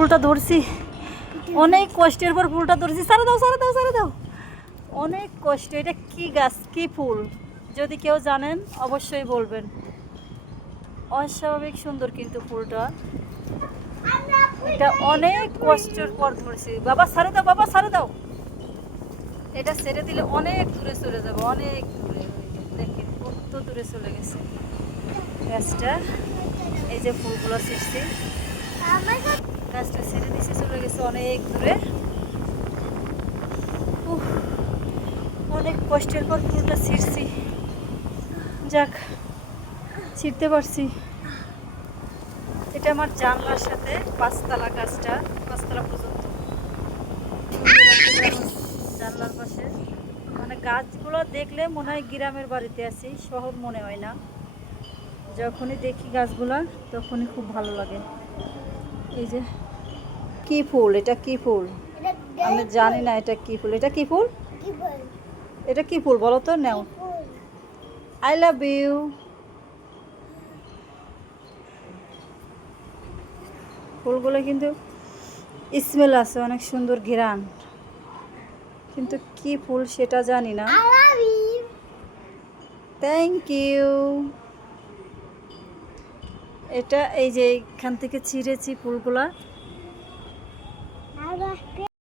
ফুলটা ধরছি, অনেক কষ্টের পর ফুলটা ধরছি। সারা দাও, সারা দাও, সারা দাও। অনেক কষ্ট। এটা কি গাছ, কি ফুল? যদি কেউ জানেন অবশ্যই বলবেন। অস্বাভাবিক সুন্দর কিন্তু ফুলটা। এটা অনেক কষ্টের পর ধরছি। বাবা সারা দাও, বাবা সারা দাও। এটা ছেড়ে দিলে অনেক দূরে চলে যাবে, অনেক দূরে। দেখেন কত দূরে চলে গেছে গাছটা। এই যে ফুলগুলো ছিঁড়ছি, গাছটা ছেড়ে দিছে, চলে গেছে অনেক দূরে। অনেক কষ্টের পর ফুলটা ছিঁড়ছি। যাক, ছিঁড়তে পারছি। এটা আমার জানলার সাথে পাঁচতলা, গাছটা পাঁচতলা পর্যন্ত জানলার পাশে। মানে গাছগুলো দেখলে মনে হয় গ্রামের বাড়িতে আছি, শহর মনে হয় না। যখনই দেখি গাছগুলা তখনই খুব ভালো লাগে। এই যে কি ফুল, এটা কি ফুল আমি জানি না। এটা কি ফুল, এটা কি ফুল, এটা কি ফুল বলো তো? নাও, আই লাভ ইউ। ফুলগুলো কিন্তু স্মেল আছে, অনেক সুন্দর ঘ্রাণ, কিন্তু কি ফুল সেটা জানি না। Thank you. এটা এই যে এখান থেকে ছিঁড়েছি ফুলগুলা।